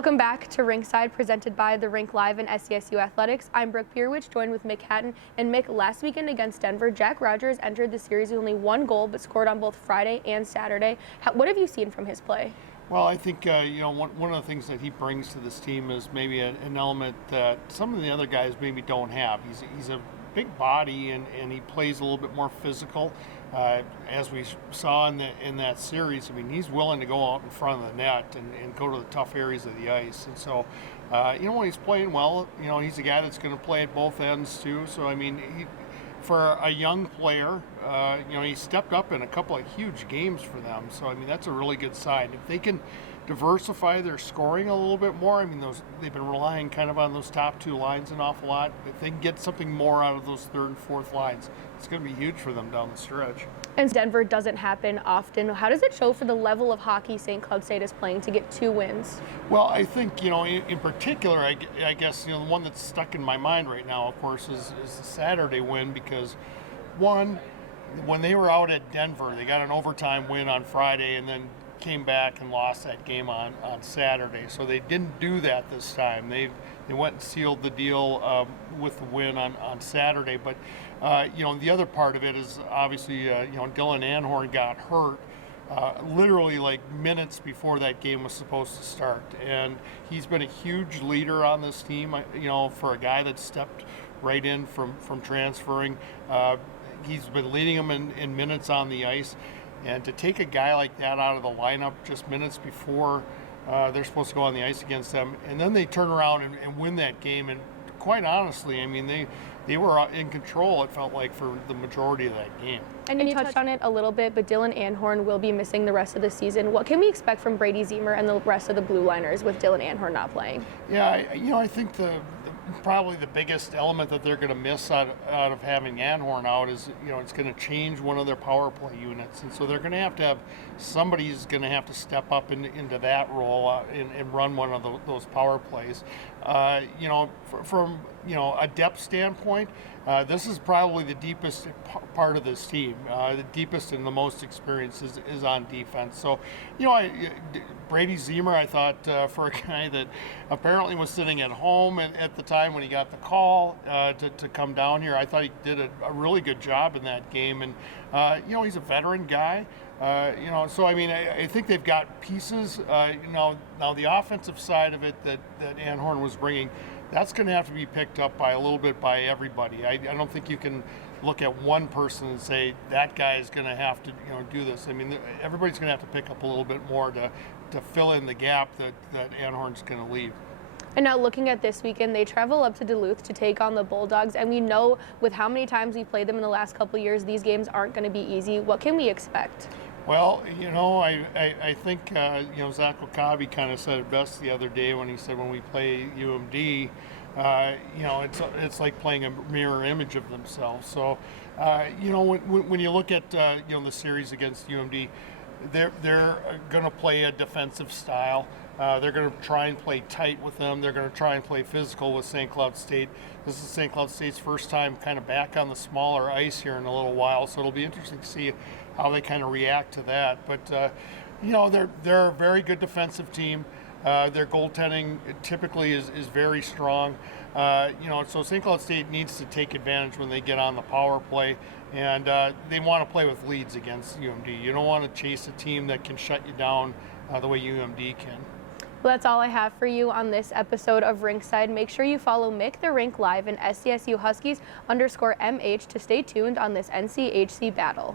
Welcome back to Rinkside, presented by the Rink Live and SCSU Athletics. I'm Brooke Pierwich, joined with Mick Hatton. And Mick, last weekend against Denver, Jack Rogers entered the series with only one goal, but scored on both Friday and Saturday. What have you seen from his play? Well, I think one of the things that he brings to this team is maybe an element that some of the other guys maybe don't have. He's a big body and he plays a little bit more physical. As we saw in that series, I mean, he's willing to go out in front of the net and go to the tough areas of the ice. And so, when he's playing well, he's a guy that's going to play at both ends too. So, I mean, for a young player, he stepped up in a couple of huge games for them. So, I mean, that's a really good sign. If they can diversify their scoring a little bit more, I mean, they've been relying kind of on those top two lines an awful lot. If they can get something more out of those third and fourth lines, it's going to be huge for them down the stretch. And Denver doesn't happen often. How does it show for the level of hockey St. Cloud State is playing to get 2 wins? Well, I think, in particular, I guess, the one that's stuck in my mind right now, of course, is the Saturday win because, one, when they were out at Denver, they got an overtime win on Friday and then came back and lost that game on Saturday. So they didn't do that this time. They went and sealed the deal with the win on Saturday. But, the other part of it is obviously, Dylan Anhorn got hurt literally like minutes before that game was supposed to start. And he's been a huge leader on this team, for a guy that stepped right in from transferring. He's been leading them in minutes on the ice. And to take a guy like that out of the lineup just minutes before they're supposed to go on the ice against them, and then they turn around and win that game. And quite honestly, I mean, they were in control, it felt like, for the majority of that game. And you touched on it a little bit, but Dylan Anhorn will be missing the rest of the season. What can we expect from Brady Ziemer and the rest of the Blue Liners with Dylan Anhorn not playing? Yeah, I think probably the biggest element that they're going to miss out of having Anhorn out is, it's going to change one of their power play units. And so they're going to have somebody's going to have to step up into that role and run one of those power plays. From a depth standpoint, this is probably the deepest part of this team. The deepest and the most experience is on defense. So, Brady Ziemer, I thought, for a guy that apparently was sitting at home at the time when he got the call to come down here, I thought he did a really good job in that game. And, he's a veteran guy. So I mean, I think they've got pieces. Now the offensive side of it that Anhorn was bringing, that's going to have to be picked up by a little bit by everybody. I don't think you can look at one person and say that guy is going to have to do this. I mean, everybody's going to have to pick up a little bit more to fill in the gap that Anhorn's going to leave. And now looking at this weekend, they travel up to Duluth to take on the Bulldogs. And we know with how many times we've played them in the last couple of years, these games aren't going to be easy. What can we expect? Well, I think, Zach Wakabe kind of said it best the other day when he said when we play UMD, it's like playing a mirror image of themselves. So, when you look at, the series against UMD, they're going to play a defensive style. They're going to try and play tight with them. They're going to try and play physical with St. Cloud State. This is St. Cloud State's first time kind of back on the smaller ice here in a little while, so it'll be interesting to see how they kind of react to that. But, they're a very good defensive team. Their goaltending typically is very strong. So St. Cloud State needs to take advantage when they get on the power play, and they want to play with leads against UMD. You don't want to chase a team that can shut you down the way UMD can. Well, that's all I have for you on this episode of Rinkside. Make sure you follow Mick the Rink Live and SCSU Huskies _MH to stay tuned on this NCHC battle.